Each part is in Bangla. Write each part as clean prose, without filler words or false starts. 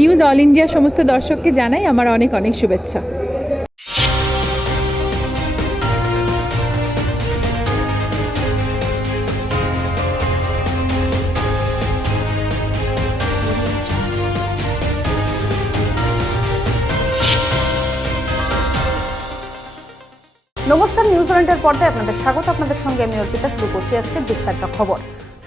নিউজ অল ইন্ডিয়া সমস্ত দর্শককে জানাই আমার অনেক অনেক শুভেচ্ছা। নমস্কার, নিউজ ওয়ারেন্টের পর্দায় আপনাদের স্বাগত। আপনাদের সঙ্গে আমি অর্পিতা। শুরু করছি আজকের বিস্তারিত খবর।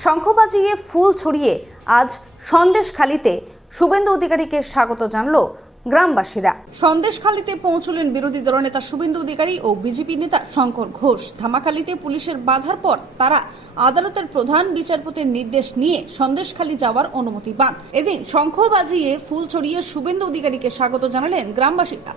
শঙ্খ বাজিয়ে ফুল ছড়িয়ে আজ সন্দেশখালীতে শুভেন্দু অধিকারীকে স্বাগত জানালো গ্রামবাসীরা। সন্দেশখালীতে পৌঁছলেন বিরোধী দলনেতা শুভেন্দু অধিকারী ও বিজেপি নেতা শঙ্কর ঘোষ। ধামাখালীতে পুলিশের বাধার পর তারা আদালতের প্রধান বিচারপতির নির্দেশ নিয়ে সন্দেশখালী যাওয়ার অনুমতি পান। এদিন শঙ্খ বাজিয়ে ফুল ছড়িয়ে শুভেন্দু অধিকারীকে স্বাগত জানালেন গ্রামবাসীরা।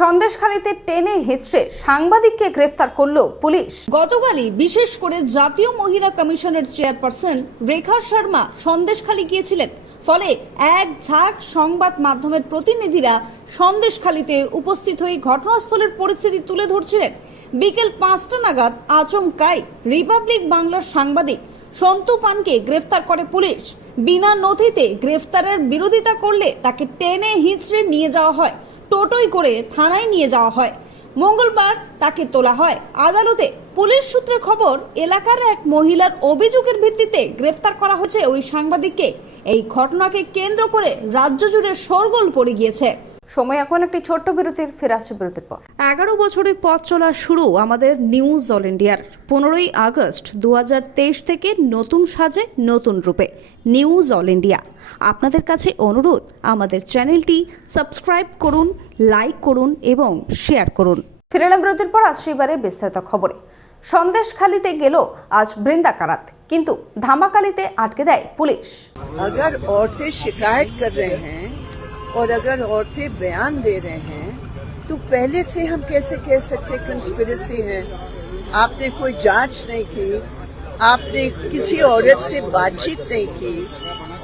সন্দেশখালীতে টেনে হিঁচড়ে সাংবাদিককে গ্রেফতার করল পুলিশ। গতকালই বিশেষ করে জাতীয় মহিলা কমিশনের চেয়ারপারসন রেখা শর্মা সন্দেশখালী গিয়েছিলেন। ফলে এক ঝাঁক সংবাদ মাধ্যমের প্রতিনিধিরা সন্দেশখালীতে উপস্থিত হয়ে ঘটনাস্থলের পরিস্থিতি তুলে ধরছিলেন। বিকেল 5টা নাগাদ আচমকাই রিপাবলিক বাংলার সাংবাদিক সন্তু পানকে গ্রেফতার করে পুলিশ। বিনা নথিতে গ্রেফতারের বিরোধিতা করলে তাকে টেনে হিঁচড়ে নিয়ে যাওয়া হয়, টোটোয় করে থানায় নিয়ে যাওয়া হয়। মঙ্গলবার তাকে তোলা হয় আদালতে। পুলিশ সূত্রে খবর, এলাকার এক মহিলার অভিযোগের ভিত্তিতে গ্রেফতার করা হয়েছে ওই সাংবাদিককে। এই ঘটনাকে কেন্দ্র করে রাজ্য জুড়ে শোরগোল পড়ে গিয়েছে। সময় এখন একটি ছোট্ট বিরতির, ফিরে আসছে বিরতির পর। 11 বছরের পথ চলা শুরু আমাদের নিউজ অল ইন্ডিয়ার। 15ই আগস্ট 2023 থেকে নতুন সাজে নতুন রূপে নিউজ অল ইন্ডিয়া। আপনাদের কাছে অনুরোধ, আমাদের চ্যানেলটি সাবস্ক্রাইব করুন, লাইক করুন এবং শেয়ার করুন। ফিরে এলাম বিরতির পর। আসছে এবারে বিস্তারিত খবরে। সন্দেশখালীতে গেল আজ বৃন্দা কারাত, কিন্তু ধামাখালীতে আটকে দেয় পুলিশ। अगर औरतें शिकायत कर रहे हैं और अगर औरतें बयान दे रहे हैं तो पहले से हम कैसे कह सकते कंस्पिरेसी है? आपने कोई जांच नहीं की, आपने किसी औरत से बातचीत नहीं की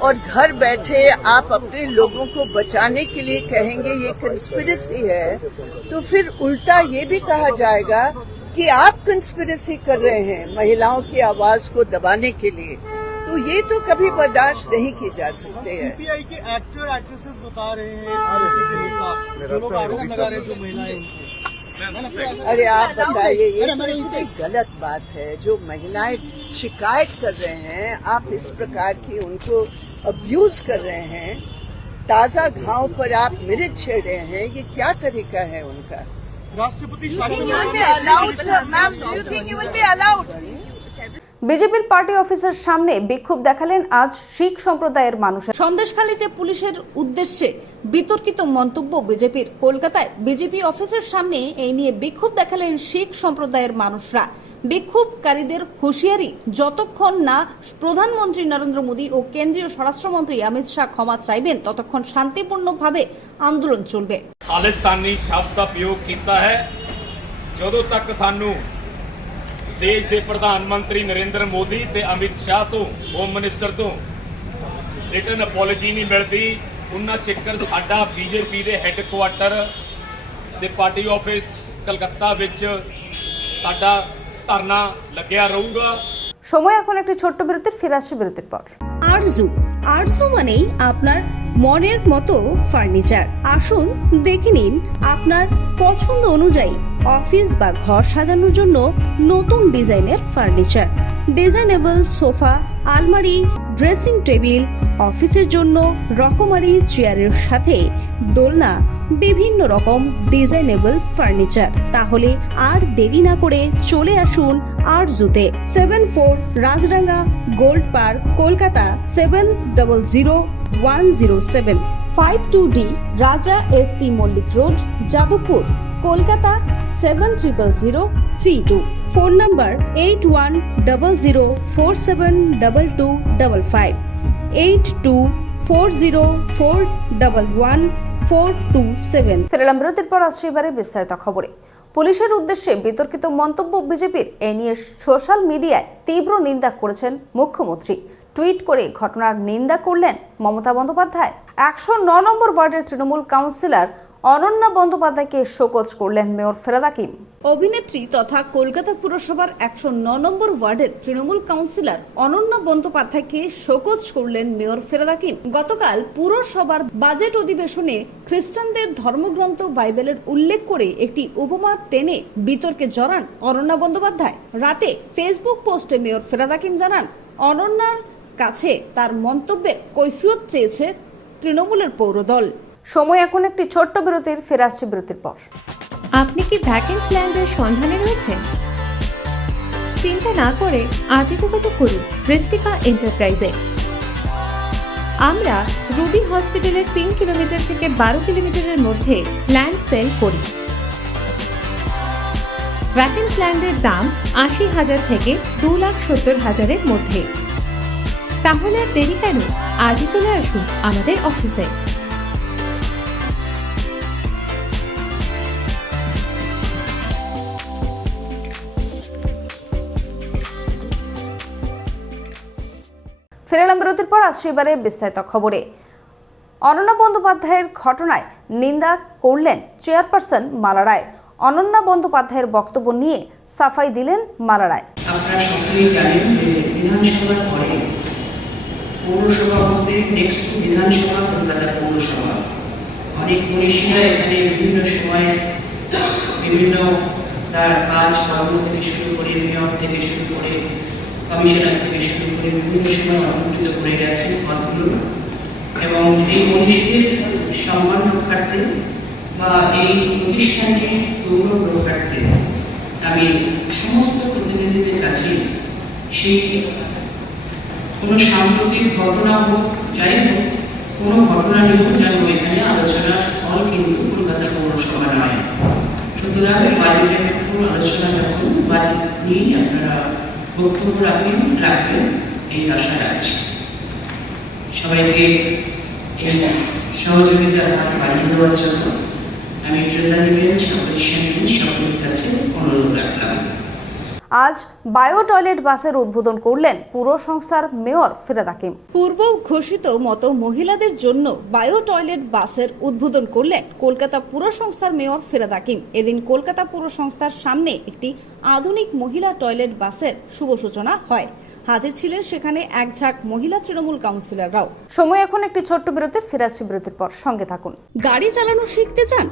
और घर बैठे आप अपने लोगों को बचाने के लिए कहेंगे ये कंस्पिरेसी है, तो फिर उल्टा ये भी कहा जाएगा कि आप कंस्पिरेसी कर रहे हैं महिलाओं की आवाज को दबाने के लिए। तो ये तो कभी बर्दाश्त नहीं की जा सकते हैं। सीपीआई के एक्टर एक्ट्रेसेस बता रहे हैं आरएसएस के नेता जो लोग आरोप लगा रहे हैं जो महिलाएं उनसे। अरे आप बताइए, ये तो इतनी गलत बात है। जो महिलाएं शिकायत कर रहे हैं, आप इस प्रकार की उनको अब्यूज कर रहे हैं, ताजा घाव पर आप मिर्च छेड़ रहे हैं, ये क्या तरीका है उनका? राष्ट्रपति বিজেপির পার্টি অফিসের সামনে বিক্ষোভ দেখালেন আজ শিখ সম্প্রদায়ের মানুষ। সন্দেশখালীতে পুলিশের উদ্দেশ্যে বিতর্কিত মন্তব্য বিজেপির। কলকাতায় বিজেপি অফিসের সামনে এই নিয়ে বিক্ষোভ দেখালেন শিখ সম্প্রদায়ের মানুষরা। বিক্ষোভকারীদের হুঁশিয়ারি, যতক্ষণ না প্রধানমন্ত্রী নরেন্দ্র মোদী ও কেন্দ্রীয় স্বরাষ্ট্রমন্ত্রী অমিত শাহ ক্ষমা চাইবেন ততক্ষণ শান্তিপূর্ণভাবে আন্দোলন চলবে। खालिस्तानी शब्द का प्रयोग किया है। ਜਦੋਂ तक सानू देश के प्रधानमंत्री नरेंद्र मोदी ते अमित शाह तो होम मिनिस्टर तो रिटन अपॉलोजी नहीं मिलती, उन्ना चिकर साडा बीजेपी के हैडकुआटर दे पार्टी ऑफिस कलकत्ता विच साडा धरना लग्या रहूगा। সময় এখন একটি ছোট্ট বিরতির, ফিরে আসছে বিরতির পর। আরজু মানেই আপনার মনের মতো ফার্নিচার। আসুন দেখে নিন আপনার পছন্দ অনুযায়ী অফিস বা ঘর সাজানোর জন্য নতুন ডিজাইনের ফার্নিচার। ডিজাইনেবল সোফা, আলমারি, ড্রেসিং টেবিল, অফিসের জন্য রকমারি চেয়ারের সাথে দোলনা, বিভিন্ন রকম ডিজাইনেবল ফার্নিচার। তাহলে আর দেরি না করে চলে আসুন আরজুতে। 74 Rajdanga Gold Park, Kolkata 700107। 52D Raja SC Mallick Road, Jadavpur, Kolkata 700032। Phone number 8100472255, 8240411427। ফেরালাম বিরতির পর। আসছে এবারে বিস্তারিত খবরে। পুলিশের উদ্দেশ্যে বিতর্কিত মন্তব্য বিজেপির। এ নিয়ে সোশ্যাল মিডিয়ায় তীব্র নিন্দা করেছেন মুখ্যমন্ত্রী। টুইট করে ঘটনার নিন্দা করলেন মমতা বন্দ্যোপাধ্যায়। 109 নম্বর ওয়ার্ডের তৃণমূল কাউন্সিলর অনন্যা বন্দ্যোপাধ্যায়কে শোকজ করলেন মেয়র ফেরাদ হাকিম। অভিনেত্রী তথা কলকাতা পুরসভার 109 নম্বর ওয়ার্ডের তৃণমূল কাউন্সিলর অনন্যা বন্দ্যোপাধ্যায়কে শোকজ করলেন মেয়র ফেরাদ হাকিম। গতকাল পুরসভার বাজেট অধিবেশনে খ্রিস্টানদের ধর্মগ্রন্থ বাইবেলের উল্লেখ করে একটি উপমা টেনে বিতর্কে জড়ান অনন্যা বন্দ্যোপাধ্যায়। রাতে ফেসবুক পোস্টে মেয়র ফেরাদ হাকিম জানান, অনন্যার কাছে তার মন্তব্যের কৈফিয়ত চেয়েছে তৃণমূলের পৌরদল। সময় এখন একটি ছোট্ট বিরতির, ফিরে আসছে বিরতির পর। আপনি কি ভ্যাকেন্সি ল্যান্ডের সন্ধানে রয়েছেন? চিন্তা না করে আজই যোগাযোগ করুন ঋত্বিকা এন্টারপ্রাইজে। আমরা রুবি হসপিটালের 3 কিলোমিটার থেকে 12 কিলোমিটারের মধ্যে ল্যান্ড সেল করি। ভ্যাকেন্সি ল্যান্ডের দাম 80,000 থেকে 2,70,000-এর মধ্যে। তাহলে আর দেরি কেন, আজই চলে আসুন আমাদের অফিসে। ফিরে এলাম বিরতির পর। আসছে এবারে বিস্তারিত খবরে। অনন্যা বন্দ্যোপাধ্যায়ের ঘটনায় নিন্দা করলেন চেয়ারপারসন মালা রায়। অনন্যা বন্দ্যোপাধ্যায়ের বক্তব্য নিয়ে সাফাই দিলেন মালা রায়। আপনারা সকলেই জানেন যে বিধানসভার পরে পৌরসভা বলতে নেক্সট বিধানসভা কলকাতা পৌরসভা। অনেক মনীষীরা এখানে বিভিন্ন সময় বিভিন্ন তার কাজ কর্ম থেকে শুরু করে মেয়র থেকে শুরু করে কমিশনার থেকে শুরু করে বিভিন্ন সময় অলঙ্কৃত করে গেছেন পদগুলো, এবং এই মনীষীদের সম্মান রক্ষার্থে বা এই প্রতিষ্ঠানটির গৌরব রক্ষার্থে আমি সমস্ত প্রতিনিধিদের কাছে সেই কোনো সাম্প্রতিক ঘটনা হোক, যাই হোক, কোনো ঘটনা নিয়েও যেন এখানে আলোচনার স্থল কিন্তু কলকাতা পৌরসভা নয়। সুতরাং বাজেটের উপর আলোচনা যখন বাজেট নিয়েই আপনারা বক্তব্য রাখবেন এই আশা রাখছি। সবাইকে এই সহযোগিতার হাত বাড়িয়ে দেওয়ার জন্য আমি ট্রেজারি বেঞ্চ সকলের কাছে অনুরোধ রাখলাম। আজ বায়ো টয়লেট বাসের উদ্বোধন করলেন পুর সংস্থার মেয়র ফেরাদ হাকিম। পূর্ব ঘোষিত মতো মহিলাদের জন্য বায়ো টয়লেট বাসের উদ্বোধন করলেন কলকাতা পুর সংস্থার মেয়র ফেরাদ হাকিম। এদিন কলকাতা পুর সংস্থার সামনে একটি আধুনিক মহিলা টয়লেট বাসের শুভ সূচনা হয়। হাজির ছিলেন সেখানে এক ঝাঁক মহিলা তৃণমূল কাউন্সিলররাও। সময় এখন একটি ছোট্ট বিরতির, ফিরে আসছে বিরতির পর, সঙ্গে থাকুন। গাড়ি চালানো শিখতে চান?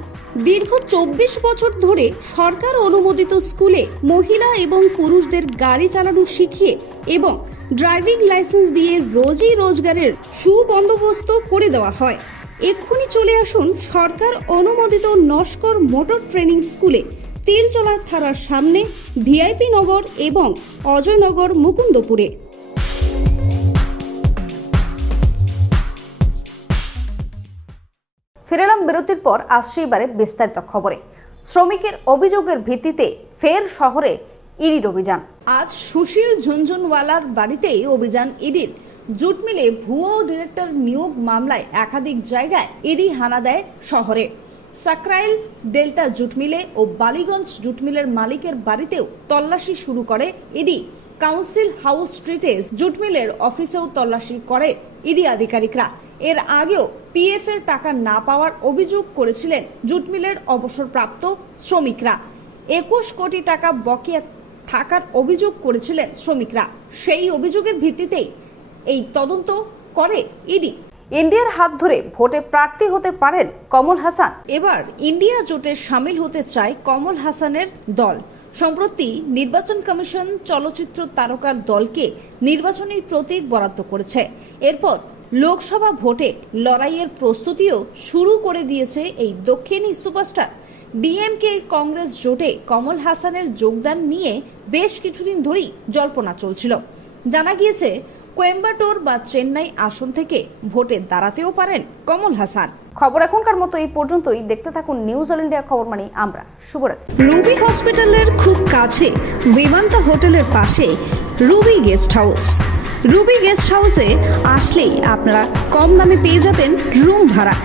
দীর্ঘ 24 বছর ধরে সরকার অনুমোদিত স্কুলে মহিলা এবং পুরুষদের গাড়ি চালানো শিখিয়ে এবং ড্রাইভিং লাইসেন্স দিয়ে রোজি রোজগারের সুবন্দোবস্ত করে দেওয়া হয়। এক্ষুনি চলে আসুন সরকার অনুমোদিত নস্কর মোটর ট্রেনিং স্কুলে, তিলচলার থানার সামনে, ভিআইপি নগর এবং অজয়নগর, মুকুন্দপুরে। ফিরে এলাম বিরতির পর। আসছে এবারে বিস্তারিত খবরে। শ্রমিকের অভিযোগের ভিত্তিতে ফের শহরে ইডির অভিযান। আজ সুশীল ঝুনঝুনওয়ালার বাড়িতেই অভিযান ইডির। জুট মিলে ভুয়ো ডিরেক্টর নিয়োগ মামলায় একাধিক জায়গায় ইডি হানা দেয় শহরে। সাকরাইল ডেল্টা জুট মিলে ও বালিগঞ্জ জুট মিলের মালিকের বাড়িতেও তল্লাশি শুরু করে ইডি। কাউন্সিল হাউস স্ট্রিটে জুট মিলের অফিসেও তল্লাশি করে ইডি আধিকারিকরা। এর আগেও পিএফ এর টাকা না পাওয়ার অভিযোগ করেছিলেন জুট মিলের অবসরপ্রাপ্ত শ্রমিকরা। 21 কোটি টাকা বকেয়া থাকার অভিযোগ করেছিলেন শ্রমিকরা। সেই অভিযোগের ভিত্তিতেই এই তদন্ত করে ইডি। ইন্ডিয়ার হাত ধরে ভোটে প্রার্থী হতে পারেন কমল হাসান। এবার ইন্ডিয়া জোটে সামিল হতে চায় কমল হাসানের দল। সম্প্রতি নির্বাচন কমিশন চলচ্চিত্র তারকার দলকে নির্বাচনী প্রতীক বরাদ্দ করেছে। এরপর লোকসভা ভোটে লড়াইয়ের প্রস্তুতিও শুরু করে দিয়েছে এই দক্ষিণী সুপারস্টার। ডিএমকে কংগ্রেস জোটে কমল হাসানের যোগদান নিয়ে বেশ কিছুদিন ধরেই জল্পনা চলছিল। জানা গিয়েছে কোয়েম্বাটোর বা চেন্নাই আসন থেকে ভোটে দাঁড়াতেও পারেন কমল হাসান। খবর এখনকার মতো এই পর্যন্তই। দেখতে থাকুন নিউজ অল ইন্ডিয়া খবর, মানে আমরা। শুভরাত্রি। রুবি হসপিটালের খুব কাছে বিমান্তা হোটেলের পাশে Ruby guest house. Ruby guest হাউসে আসলেই আপনারা কম দামে পেয়ে যাবেন রুম ভাড়া।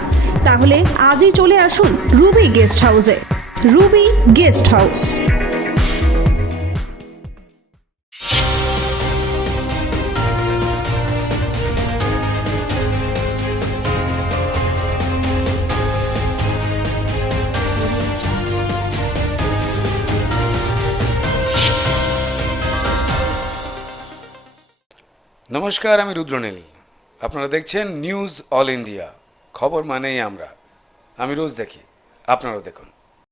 তাহলে আজই চলে আসুন রুবি গেস্ট হাউসে। Ruby guest house. নমস্কার, আমি রুদ্রনীল। আপনারা দেখছেন নিউজ অল ইন্ডিয়া। খবর মানেই আমরা। আমি রোজ দেখি, আপনারাও দেখুন।